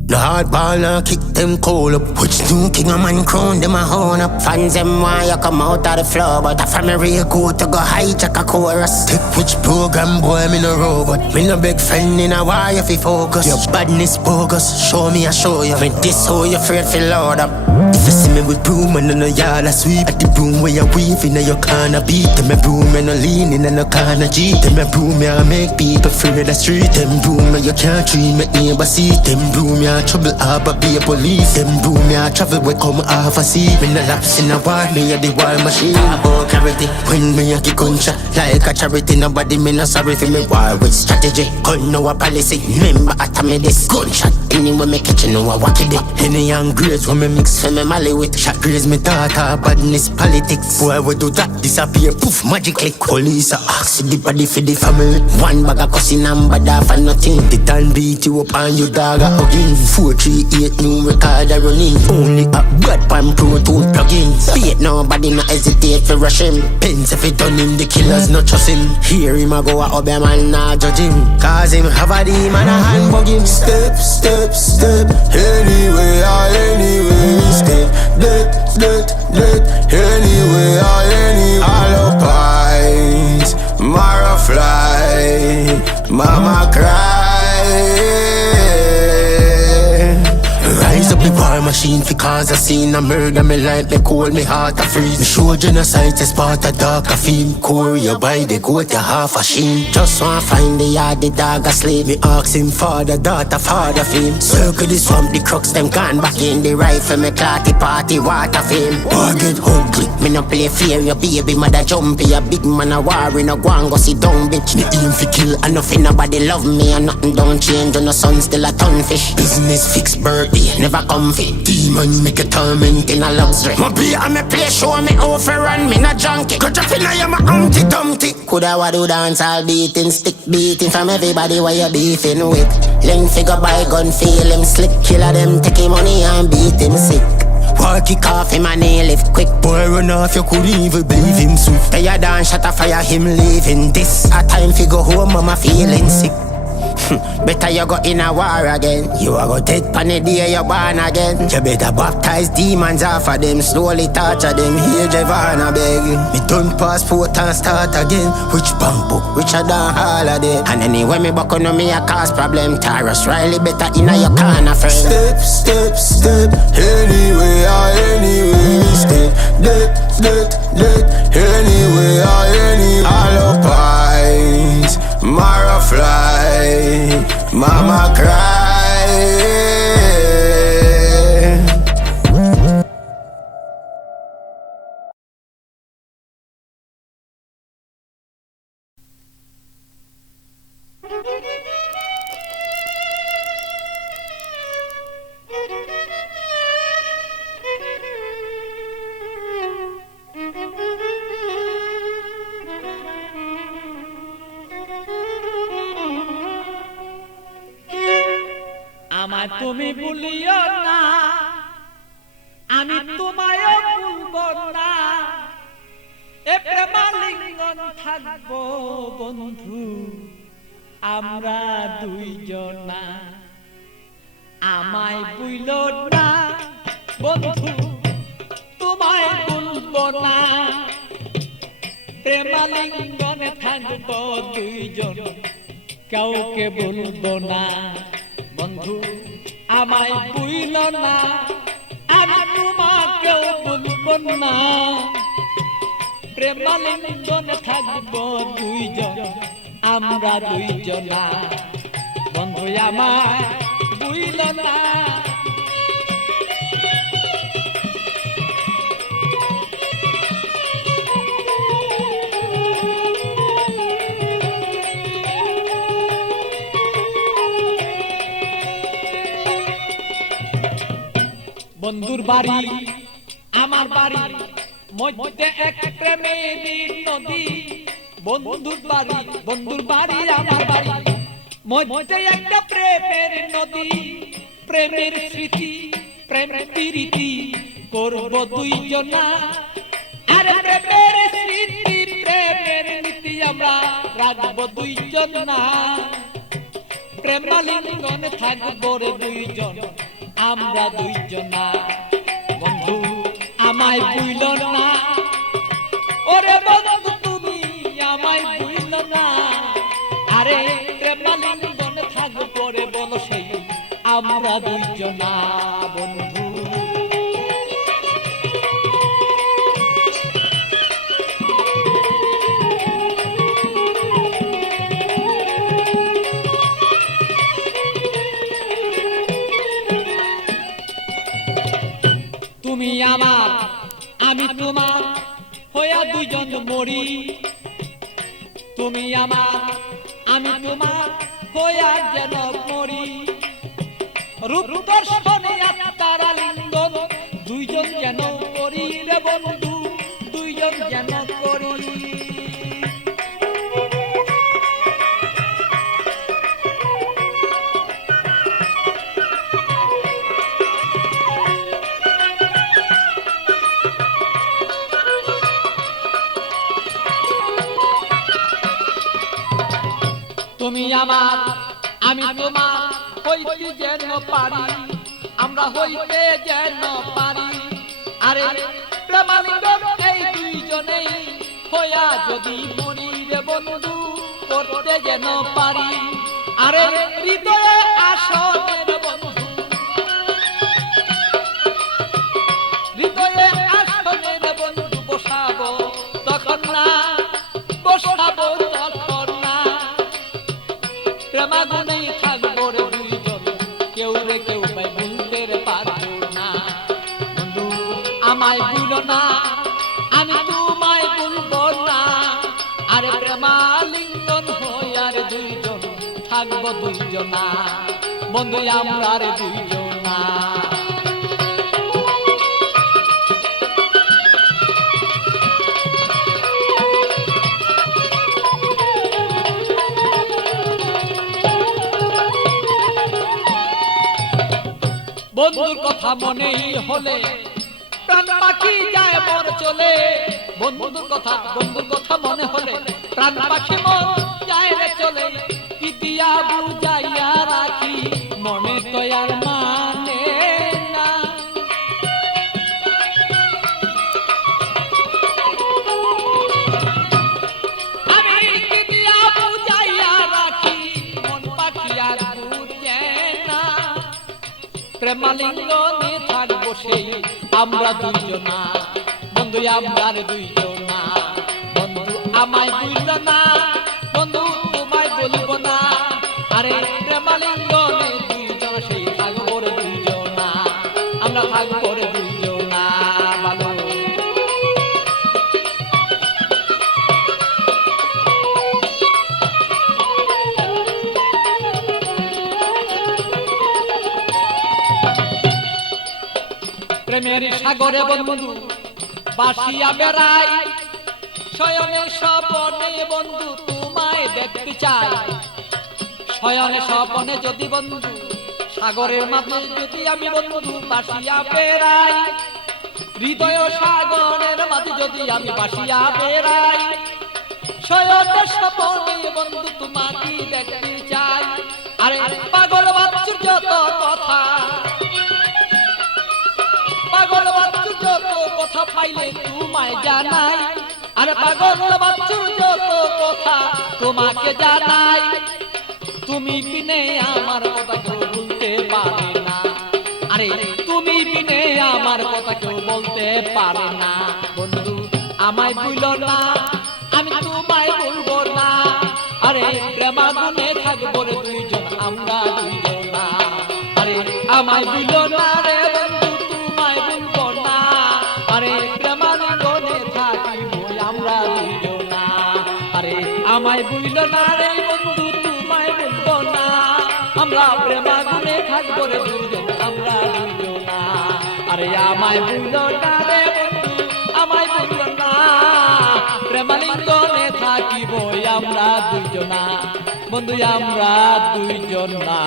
The hardball now kick them cold up. Which new king of man crown them a horn up. Fans them why you come out of the floor, but from a real go to go hijack a chorus. Take which program boy me no robot. Me no big friend in a why if you focus. Your badness bogus, show me I show you. Me this how you afraid feel loud up. If you see me with broom and in the yard I sweep. At the broom where you weave in your corner beat. Them a broom and no lean in the corner G. Them a broom ya make people free the street. Them broom you can't treat me neighbor see. Them broom ya trouble harbor be a police. Them broom ya travel we come half a sea. Me no laps in a war, me a the war machine. About clarity, when me a kick gunshot like a charity. Nobody me no sorry for me war with strategy. Gun no a policy, remember after me this gunshot. Anyway me catch you know a wacky day. Any young grades when me mix for me mally with. Shot graze me daughter, badness politics. Boy we do that, disappear poof magically. Police a ask the body for the family. One bag of cussing and bad for nothing. The done beat you up and you dog a hugging. 438 new record a running. Only a bad pan pro to plug in. Beat nobody no hesitate for rush him. Pins if it done him, the killers not trust him. Hear him a go a up him and not judge him. Cause him have a demon a hand bug him. Step, step, step, anyway, anyway. Step, anyway, anyway. All up eyes, Mara fly, mama cry. Rise up the war machine fi cause a scene. A murder me like me cold, me heart a freeze. Me show genocide is part of dark a film. Core you buy the goat you half a sheen. Just wanna find the yard the dog asleep. Me ask him father, daughter, father fame. Circle the swamp, the crooks them gone back in. The rifle me clotty party water fame. War get ugly, me no play fear. Your baby mother jumpy, a big man a war in a go and go sit down bitch. Me aim fi kill and nothing nobody love me. And nothing don't change and the sun still a ton fish. Business fix birthday, never comfy. Demon make a torment in a luxury. My beer and me play show me how fi run, me no junkie. Cut up in a ya my Humpty Dumpty. Coulda wa do dance all beating, stick beating from everybody where you beefing with. Length figure by gun feel him slick. Killer them take him money and beat him sick. War kick off him and he live quick. Boy run off you couldn't even believe him swift. They a dance shot a fire him leaving. This a time fi go home mama feeling sick. Better you go in a war again. You a go dead pan the day you born again. You better baptize demons off of them. Slowly torture them. Here Javana beg. Me done passport and start again. Which bank book? Which I done holiday. And anyway me buck on me a cause problem. Taurus Riley better in a your corner friend. Step, step, step, anyway, anyway. Step, anyway, anyway. All up eyes, Mara fly, mama cry. আমায় তুমি ভুলিও না, আমি তোমায় ভুলবো না। এ প্রেমালিঙ্গন থাকবো বন্ধু আমরা দুইজনা। আমায় ভুলো না বন্ধু, তোমায় ভুলবো না। প্রেমালিঙ্গনে থাকবো দুইজন, কাউকে ভুলবো না। বন্ধু আমায় ভুলো না, আমি তোমাকেও ভুলবো না। প্রেমালিঙ্গনে থাকবো দুইজন, আমরা দুইজনা। বন্ধু আমায় ভুলো না। বন্ধুর বাড়ি আমার বাড়ি মধ্যে এক প্রেমের নদী। বন্ধুর বাড়ি আমার বাড়ি মধ্যে একটা প্রেমের নদী। প্রেমের স্মৃতি প্রেম প্রীতি করব দুইজনা। আরে প্রেমের স্মৃতি প্রেমের নীতি আমরা রাখবো দুইজনা। প্রেমালিঙ্গনে থাকবো রে দুইজন আমরা দুইজনা বন্ধু আমায় ভুইল না ওরে বন্ধু তুমি আমায় ভুইল না আরে প্রেমালিঙ্গনে থাকবো রে বল সেই আমরা দুইজনা বন্ধু তুমি আমার আমি তোমার হইয়া দুইজন মরি তুমি আমার আমি তোমার হইয়া যেন মরি রূপ দর্শনে আত্মারা লিঙ্গন দুইজন যেন করি রে বন্ধু দুইজন যেন করি তুমি আমার আমি তোমার হইতে যেন পারি আমরা হইতে যেন পারি আরে প্রেমালিঙ্গ এই দুইজনেই হইয়া যদি মরি রে বন্ধু করতে যেন পারি আরে হৃদয়ে আসনে রে বন্ধু হৃদয়ে আসনে রে বন্ধু বসাবো তখন না বসাবো তখন না প্রেমাগুনেই থাকবো রে দুইজন কেউ রে কেউ ভাই ভুলতে পারবো না বন্ধু আমায় ভুলো না আমি তোমায় ভুলবো না আরে প্রেমালিঙ্গন হইয়া রে দুইজন থাকবো দুইজনা বন্ধু আমরা রে দুইজনা বন্ধুর কথা মনেই হলে প্রাণ পাখি যায় মন চলে বন্ধুর কথা মনে হলে প্রাণ পাখি মন যায় রে চলে কি দিয়া বুঝাইয়া রাখি মনে তো আর মানে না আমি কি দিয়া বুঝাইয়া রাখি মন পাখি আর বুঝে না প্রেমালিঙ্গনে থাকবো সেই আমরা দুইজনা বন্ধু আমরা রে দুইজনা বন্ধু আমায় ভুইল না বন্ধু তোমায় বলবো না আরে প্রেমালিঙ্গনে দুইজন সেই থাকবো রে দুইজনা আমরা থাকবো রে দুইজনা ভালো প্রেমের সাগরে বন্ধু বাসিয়া বেড়াই শয়নে স্বপনে বন্ধু তোমায় দেখতে চাই শয়নে স্বপনে যদি বন্ধু সাগরের মাঝে যদি আমি বন্ধু বাসিয়া বেড়াই হৃদয় সাগরের মাঝে যদি আমি বাসিয়া বেড়াই শয়নে স্বপনে বন্ধু তোমাকে দেখতে চাই আরে পাগল বাচ্চুর যত কথা পাগল বাচ্চুর যত কথা পাইলে তোমায় জানাই আরে পাগল বাচ্চুর যত কথা তোমাকে জানাই তুমি বিনে আমার কথা কেউ বলতে পারে না আরে তুমি বিনে আমার কথা কেউ বলতে পারে না বন্ধু আমায় ভুলো না আমি তোমায় ভুলবো না আরে প্রেমাগুনে থাকবো রে দুইজন আমরা দুইজনা আরে আমায় ভুলো না রে বন্ধু তোমায় ভুলবো না আরে প্রেমাগুনে থাকিবো আমরা দুইজনা আরে আমায় ভুলো না রে বন্ধু তোমায় ভুলবো না আমরা প্রেমাগুনে থাকবো রে দুইজন আমরা দুইজনা আরে আমায় ভুলো না রে বন্ধু আমায় ভুলো না প্রেমালিঙ্গনে থাকিব আমরা দুইজনা বন্ধু আমরা দুইজনা।